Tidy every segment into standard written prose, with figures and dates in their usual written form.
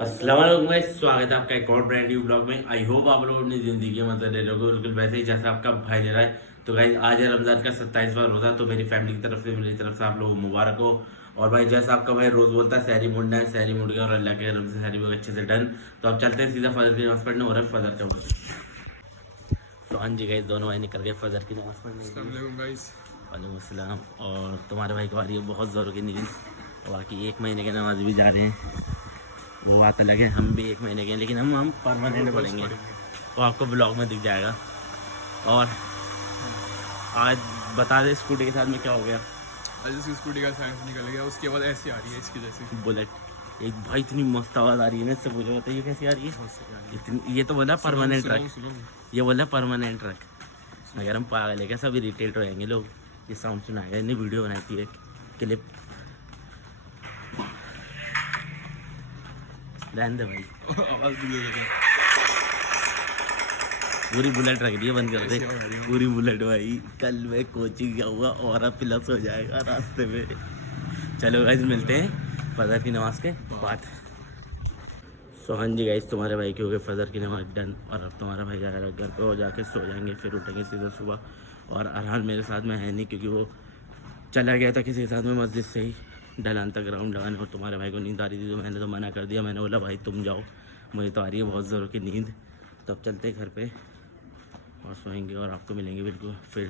अस्सलाम वालेकुम गाइस, स्वागत है आपका एक और ब्रांड न्यू ब्लॉग में। आई होप आप लोग अपनी ज़िंदगी में मज़े ले रहे हो बिल्कुल वैसे ही जैसा आपका भाई ले रहा है। तो गाइस आज है रमज़ान का 27वां रोज़ा, तो मेरी फैमिली की तरफ से मेरी तरफ से आप लोगों को मुबारक हो। और भाई जैसा आपका भाई रोज़ बोलता है सहरी मुड़ना है, सहरी मुड़ गया और अल्लाह के करम से सहरी भी अच्छे से डन। तो अब चलते हैं सीधा फजर की नमाज़ पढ़ने, हो रहा है फजर का वक्त। तो हाँ जी गाइस, दोनों भाई निकल गए फजर की नमाज़ पढ़ने। वालेकुम अस्सलाम। और तुम्हारे भाई को आ रही है बहुत ज़ोरों की नींद। बाकी 1 महीने के नमाज भी जा रहे हैं, वो बात अलग है। हम भी 1 महीने के, लेकिन हम परमानेंट पढ़ेंगे, तो आपको ब्लॉग में दिख जाएगा। और आज बता दे स्कूटी के साथ में क्या हो गया। आज उसकी स्कूटी का साइलेंसर निकल गया, उसकी आवाज़ ऐसी आ रही है इसकी जैसे बुलेट। एक भाई इतनी मस्त आवाज़ आ रही है ना, इससे पूछो बताइए कैसी आ रही है इतनी। ये तो बोला परमानेंट ट्रक, ये बोला परमानेंट ट्रक। अगर हम पागल है क्या, सभी रिटेल रहेंगे लोग। ये साउंड सुनाएगा, इन्हें वीडियो बनाई थी एक क्लिप। रहने दे भाई, आवाज़ भी दे देगा। पूरी बुलेट रख दी है, बंद कर दे पूरी बुलेट भाई। कल मैं कोचिंग गया हुआ और अब प्लस हो जाएगा रास्ते में। चलो गाइस मिलते हैं फजर की नमाज के बाद। सोहन जी गाइस, तुम्हारे भाई की हो गई फजर की नमाज डन, और अब तुम्हारा भाई जाएगा घर पे, हो जाके सो जाएंगे, फिर उठेंगे सीधा सुबह। और अरहान मेरे साथ में है नहीं, क्योंकि वो चला गया था किसी के साथ में मस्जिद से ही ढलान तक ग्राउंड लगाने। और तुम्हारे भाई को नींद आ रही थी, तो मैंने तो मना कर दिया। मैंने बोला भाई तुम जाओ, मुझे तो आ रही है बहुत ज़ोरों की नींद। तो अब चलते घर पे और सोएंगे, और आपको मिलेंगे बिल्कुल फिर।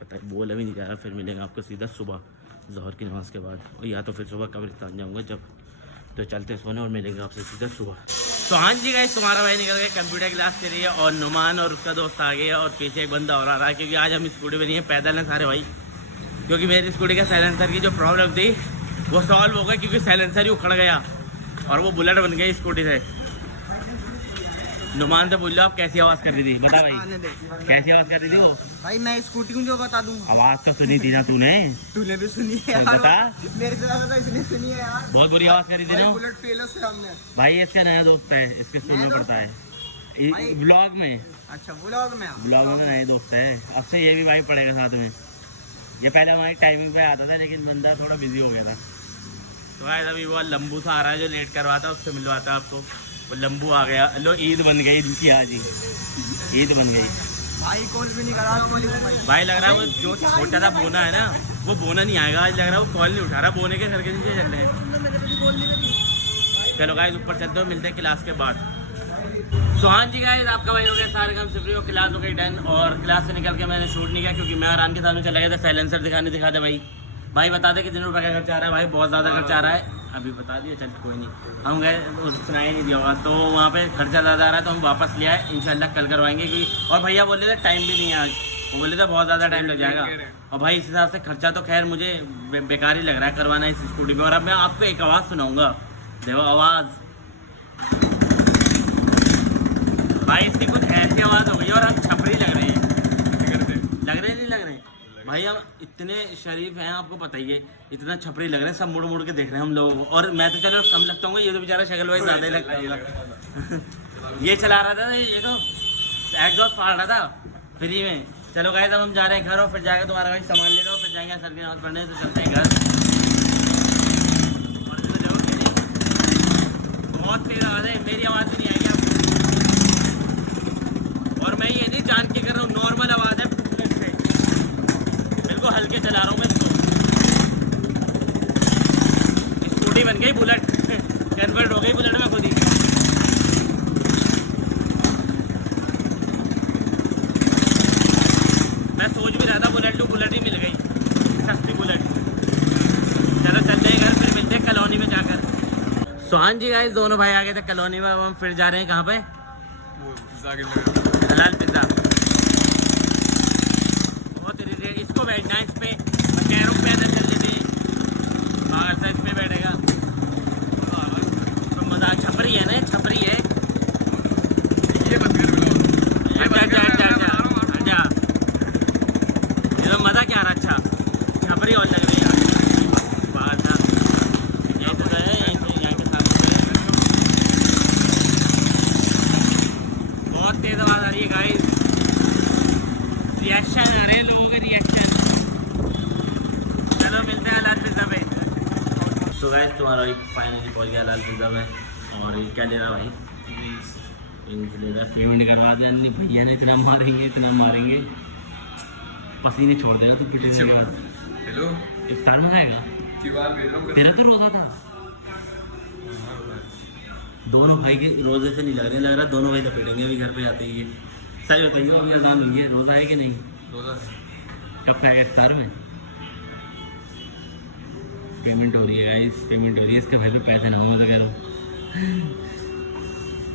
पता है बोला भी नहीं जा रहा, फिर मिलेंगे आपको सीधा सुबह ज़ोहर की नमाज़ के बाद, और या तो फिर सुबह कब्रिस्तान जाऊँगा जब। तो चलते सोने और मिलेंगे आपसे सीधा सुबह। तो हाँ जी गाइस, तुम्हारा भाई निकल गया कंप्यूटर क्लास के लिए, और नुमान और उसका दोस्त आ गया, और पीछे एक बंदा और आ रहा है, क्योंकि आज हम स्कूटी पर नहीं है, पैदल हैं सारे भाई। क्योंकि मेरी स्कूटी का साइलेंसर की जो प्रॉब्लम थी वो सॉल्व हो गई, क्योंकि साइलेंसर ही उखड़ गया और वो बुलेट बन गई स्कूटी से। नुमान से बोल लो आप कैसी आवाज़ कर रही थी, बता भाई कैसी आवाज़ कर रही थी वो। भाई मैं स्कूटी में जो बता दूं, आवाज़ तो सुनी थी ना तूने, तूने भी सुनी है यार। बता। मेरे से ज्यादा तो इसने सुनी है यार। बहुत बुरी आवाज़ करी थी ना बुलेट फेल है उसके हमने। भाई। इसका नया दोस्त है, इसके स्कूल में पढ़ता है ब्लॉग में। अच्छा ब्लॉग में तो नए दोस्त है, अब से ये भी भाई पढ़ेगा साथ में। ये पहले हमारी टाइमिंग पे आता था, लेकिन बंदा थोड़ा बिजी हो गया था। तो गाइस अभी वो लंबू सा आ रहा है जो लेट करवाता, उससे मिलवाता आपको। वो लंबू आ गया। लो ईद बन गई इनकी, आज ही ईद बन गई भाई। कॉल भी नहीं करा भाई। लग रहा है वो जो छोटा सा बोना है ना, वो बोना नहीं आएगा आज। लग रहा है वो कॉल नहीं उठा रहा, बोने के घर के नीचे चल रहे हैं। चलो गाइस ऊपर चलते हो, मिलते हैं क्लास के बाद। तो हाँ जी गाइस, आपका भाई हो गया सारे काम सिफरी, और क्लास हो गई डन। और क्लास से निकल के मैंने शूट नहीं किया, क्योंकि मैं आराम के साथ में चला गया था साइलेंसर दिखाने। दिखा दे भाई, भाई बता दे कितने रुपए का खर्चा आ रहा है। भाई बहुत ज़्यादा खर्चा आ रहा है, अभी बता दिया। चल कोई नहीं, हम गए सुनाई नहीं दिया होगा, तो वहाँ पे खर्चा ज़्यादा आ रहा है, तो हम वापस ले आए। इंशाल्लाह कल करवाएंगे, क्योंकि और भैया बोले थे टाइम भी नहीं है आज, वो बोले थे बहुत ज़्यादा टाइम लग जाएगा। और भाई इस हिसाब से खर्चा तो खैर मुझे बेकार ही लग रहा है करवाना इस स्कूटी में। और अब मैं आपको एक आवाज़ सुनाऊँगा, देखो आवाज़ भाई इसकी कुछ ऐसी आवाज़ हो गई, और हम छपरी लग रहे हैं। लग रहे नहीं लग रहे भाई, हम इतने शरीफ हैं आपको पता ही है, इतना छपरी लग रहे हैं, सब मुड़ मुड़ के देख रहे हैं हम लोगों को। और मैं तो चलो कम लगता हूँ, ये तो बेचारा शक्ल वाइज ज़्यादा ही लगता है। ये चला रहा था, ये तो एग्जॉस्ट फाड़ रहा था फ्री में। चलो गाइस अब हम जा रहे हैं घर, और फिर जाकर तुम्हारा भाई सामान ले लो, फिर जाएंगे सर की नमाज़ पढ़ने। तो चलते हैं घर। और देखो बहुत तेज आवाज़ है, मेरी आवाज़ भी नहीं आएगी आपको। और मैं ये नहीं जान के कर रहा हूँ, नॉर्मल आवाज़ है से, बिल्कुल हल्के चला रहा हूँ मैं इसको। स्कूटी बन गई बुलेट, कन्वर्ट हो गई बुलेट में खुद ही। मैं सोच भी रहा था बुलेट टू, बुलेट ही मिल गई, सस्ती बुलेट। चलो चलते हैं घर, फिर मिलते हैं कॉलोनी में जाकर। सोहान जी गाइस, दोनों भाई आ गए थे कॉलोनी में। अब हम फिर जा रहे हैं कहाँ पे, हलाल पिज़्ज़ा। बहुत इरिटेट, इसको बैठना है इस पे, कह रहा हूँ पैदल चल लेते बाहर से, इस पे बैठेगा तो मज़ा। छपरी है ना, छपरी है। ये तो मज़ा क्या आ रहा, अच्छा छपरी और लग रही है बाहर था। यही तो है, यहाँ के साथ बहुत तेज़ आवाज़ आ रही है गाइस। रिएक्शन आ रहे हैं लोगों के, रिएक्शन। चलो मिलते हैं हलाल पिज़्ज़ा पे। सो गाइस तुम्हारा फाइनली पहुंच गया हलाल पिज़्ज़ा में। और ये क्या ले रहा भाई? विंग्स ले रहा। पेमेंट करवा दे। अन्य भैया ने इतना मारेंगे पसीने छोड़ देगा तो पिटने के बाद। हेलो इफ्तार में आएगा? तेरा तो रोज़ा था। दोनों भाई के रोज़े से नहीं लग रहा दोनों भाई लपेटेंगे अभी घर पे जाते ही। सही बताइए अभी अजान हुई है, रोज़ा है कि नहीं? रोज़ा कब का है इफ्तार में? पेमेंट हो रही है गाइस, पेमेंट हो रही है। इसके भाई पे पैसे ना हो तो कह रहा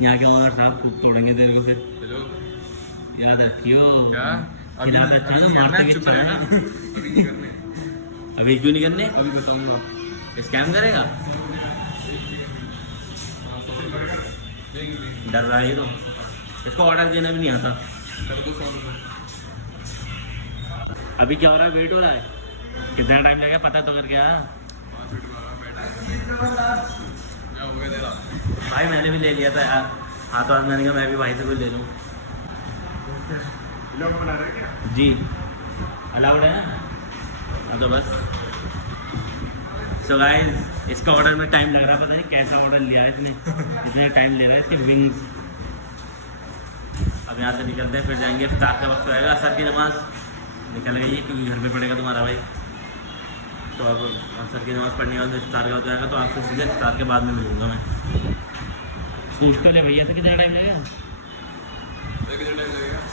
यहाँ के और साहब खूब तोड़ेंगे तेरे को फिर। हेलो याद रखियो क्या? खिला अच्छा ना मारते चुप रहना। अभी नहीं करने। अभी क्यों नहीं करने? अभी बताऊंगा। स्कैम करेगा? डर रहा है तो इसको ऑर्डर देना भी नहीं आता। कर दो 100 रुपये। अभी क्या हो रहा है? वेट हो रहा है? कितना टाइम लगेगा पता तो करके आ। क्या हो गया तेरा? भाई मैंने भी ले लिया था यार, हाथों हाथ मैंने कहा मैं भी भाई से कुछ ले लूँ। जी अलाउड है ना? हाँ तो बस। सो गाइस इसका ऑर्डर में टाइम लग रहा है, पता नहीं कैसा ऑर्डर लिया है इसने, इतना टाइम ले रहा है इसके विंग्स। अब यहाँ से निकलते हैं, फिर जाएंगे इफ्तार का वक्त आएगा, असर की नमाज निकल गई है क्योंकि घर पे पड़ेगा तुम्हारा भाई। तो अब असर की नमाज़ पढ़ने के बाद इफ्तार का हो जाएगा, तो आपसे सीधे इफ्तार के बाद में मिलूँगा मैं। पूछ तो ले भैया से कितना टाइम लगेगा?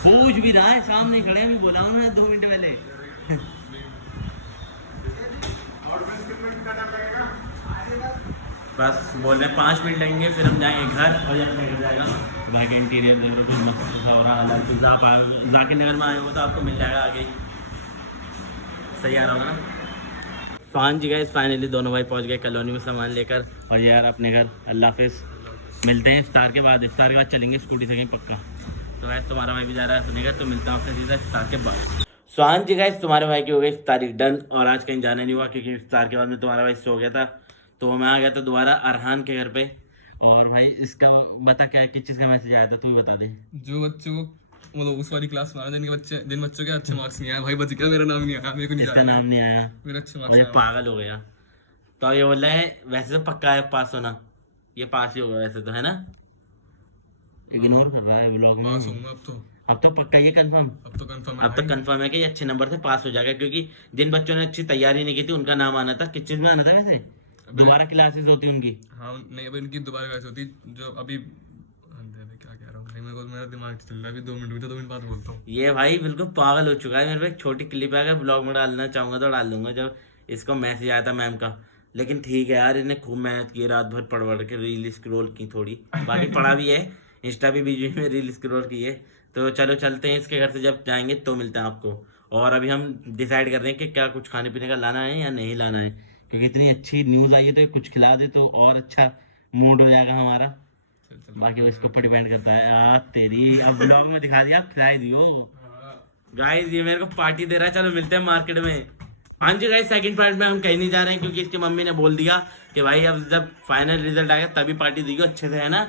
पूछ भी रहा है, सामने खड़े अभी बोला हूँ मैं 2 मिनट पहले। बस बोल रहे 5 मिनट लगेंगे, फिर हम जाएंगे घर और अपने घर जाएगा। भाई का इंटीरियर देखो कुछ मस्त सा हो रहा है। जाकिर नगर में आए हो तो आपको मिल जाएगा आगे। सही आ रहा होगा ना? फान जी गाइस फाइनली दोनों भाई पहुंच गए कॉलोनी में सामान लेकर और यार अपने घर। अल्लाह हाफिज़, मिलते हैं इफ्तार के बाद। इफ्तार के बाद चलेंगे स्कूटी से कहीं पक्का। तो गाइस तुम्हारा भाई भी जा रहा है अपने घर, तो मिलता हूँ आपसे सीधा इफ्तार के बाद। सुहान जी गाइस तुम्हारे भाई की हो गई इफ्तारी डन और आज कहीं जाना नहीं हुआ क्योंकि इफ्तार के बाद में तुम्हारा भाई सो गया था, तो मैं आ गया था दोबारा अरहान के घर पे। और भाई इसका बता क्या किस चीज़ का मैसेज आया था, तू भी बता दे। जो बच्चों को मतलब उस वाली क्लास में आना जिन बच्चों के अच्छे मार्क्स नहीं आए, भाई बच गया, मेरा नाम नहीं आया, मेरे को नहीं इसका नाम नहीं आया, मेरे अच्छे और ये मार्क्स पागल हो गया। तो ये बोल रहे हैं वैसे तो पक्का है पास होना, ये पास ही होगा वैसे तो, है ना? इग्नोर कर रहा है ब्लॉग में। पास होऊंगा अब तो पक्का ही है कंफर्म। अब तो कंफर्म अब तक कंफर्म है कि ये अच्छे नंबर से पास हो जाएगा, क्योंकि जिन बच्चों ने अच्छी तैयारी नहीं की थी उनका नाम आना था। किस चीज में आना था वैसे? दोबारा क्लासेस होती उनकी। हाँ नहीं, अभी उनकी दोबारा क्लास होती जो अभी क्या कह रहा हूँ भाई, मेरे को मेरा दिमाग चल रहा है अभी। 2 मिनट में 2 मिनट बाद बोलता हूँ। ये भाई बिल्कुल पागल हो चुका है। मेरे पे एक छोटी क्लिप है, अगर ब्लॉग में डालना चाहूंगा तो डाल दूंगा, जब इसको मैसेज आया था मैम का। लेकिन ठीक है यार, इन्हें खूब मेहनत की, रात भर पढ़ के रील स्क्रॉल की थोड़ी, बाकी पढ़ा भी है, इंस्टा भी बीच में रील स्क्रॉल की है। तो चलो चलते हैं इसके घर से, जब जाएंगे तो मिलते हैं आपको। और अभी हम डिसाइड कर रहे हैं कि क्या कुछ खाने पीने का लाना है या नहीं लाना है, क्योंकि इतनी अच्छी न्यूज़ आई है तो कुछ खिला दे तो और अच्छा मूड हो जाएगा हमारा। बाकी वो इसके ऊपर डिपेंड करता है। यार तेरी अब ब्लॉग में दिखा दिया, आप खिलाई दियो। गाइस ये मेरे को पार्टी दे रहा है, चलो मिलते हैं मार्केट में। हाँ जी गाइस सेकंड पार्ट में हम कहीं नहीं जा रहे हैं क्योंकि इसकी मम्मी ने बोल दिया कि भाई अब जब फाइनल रिजल्ट आएगा तभी पार्टी देगी अच्छे से, है ना?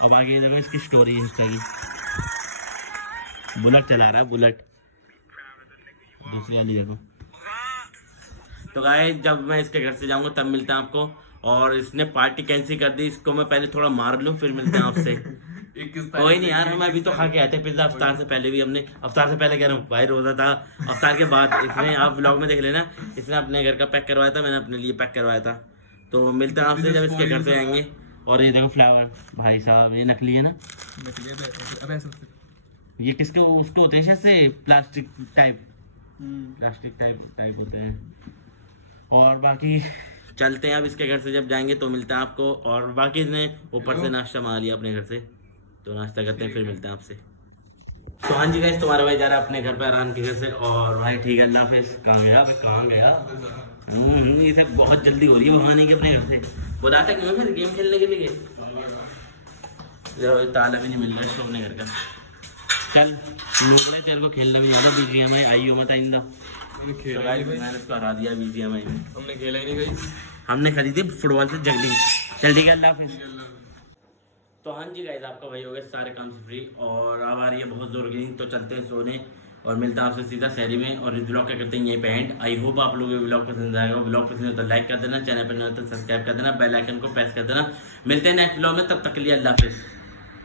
अब आगे देखो इसकी स्टोरी इंस्टा की। बुलेट चला रहा है, बुलेट दूसरी वाली देखो। तो गाइस जब मैं इसके घर से जाऊंगा तब मिलते हैं आपको। और इसने पार्टी कैंसिल कर दी, इसको मैं पहले थोड़ा मार लूं फिर मिलते हैं आपसे। कोई नहीं यार, हम अभी तो खा के आते हैं पिज्जा। अफ्तार से पहले भी हमने, अफ्तार से पहले कह रहा हूँ भाई रोजा था, अफ्तार के बाद इसने, आप व्लॉग में देख लेना, इसने अपने घर का पैक करवाया था, मैंने अपने लिए पैक करवाया था। तो मिलते हैं आपसे जब इसके घर से आएंगे। और ये देखो फ्लावर भाई साहब, ये नकली है ना? ये किसके उसको होते हैं शायद से, प्लास्टिक टाइप होते हैं। और बाकी चलते हैं अब इसके घर से, जब जाएंगे तो मिलते हैं आपको। और बाकी इसने ऊपर से नाश्ता मांगा लिया अपने घर से, तो नाश्ता करते हैं फिर मिलते हैं आपसे। तो हाँ जी गाइस तुम्हारा भाई जा रहा है अपने घर पे आराम के घर से। और भाई ठीक है, अल्लाह हाफिज़। कहाँ गया भाई, कहाँ गया? ये सब बहुत जल्दी हो रही है वहाँ नहीं कि अपने घर से। बुलाता क्यों फिर गेम खेलने के लिए? ताला भी नहीं मिल रहा इसको अपने घर का। चल लूट रहे, तेरे को खेलना भी नहीं आता BGMI, आई हो मत आइंदा। मैंने इसको हरा दिया BGMI में। हमने खेला ही नहीं गई, हमने खरीदी फुटबॉल से जगलिंग। चल ठीक है, अल्लाह हाफिज़। तो हाँ जी गाइस आपका भाई हो गया सारे काम से फ्री और अब आ रही है बहुत जोर की नींद, तो चलते हैं सोने। और मिलता है आपसे सीधा शहरी में। और इस ब्लॉग का करते हैं यहीं पे एंड। आई होप आप लोगों को ब्लॉग पसंद आएगा। ब्लॉग पसंद हो तो लाइक कर देना, चैनल पर नहीं हो तो सब्सक्राइब कर देना, बेल आइकन को प्रेस कर देना। मिलते हैं नेक्स्ट ब्लॉग में, तब तक के लिए अल्लाह हाफिज़।